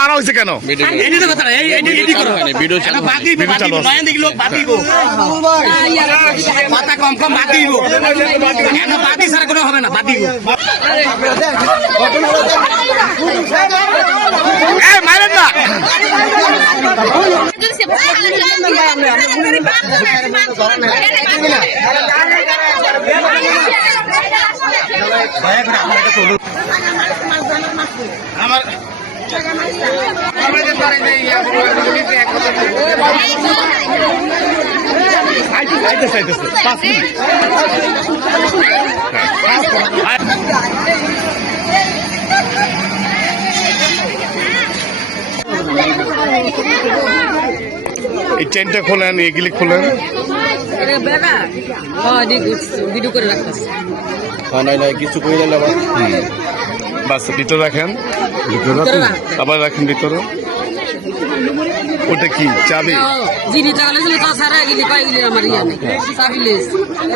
মারা হয়েছে কেন? কোনো হবে না বাদি মারেন না। আমার এই চেনটা খোলেন, এগুলি খোলেন। কিছু করে বাস ভিতরে রাখেন, আবার রাখেন ভিতরে। ওটা কি চাবি?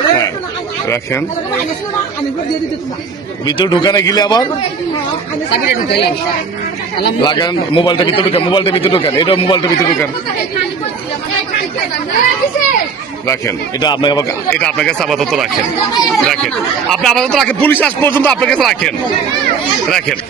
হ্যাঁ রাখেন, ভিতরে ঢুকানে গেলে আবার লাগান। মোবাইলটা ভিতরে ঢুকান, মোবাইলটা ভিতরে ঢুকান, এটা মোবাইলটা ভিতরে ঢুকান, রাখেন। এটা আপনাকে, এটা আপনার কাছে আপাতত রাখেন, রাখেন আপনি আপাতত রাখেন, পুলিশ আস পর্যন্ত আপনার কাছে রাখেন, রাখেন।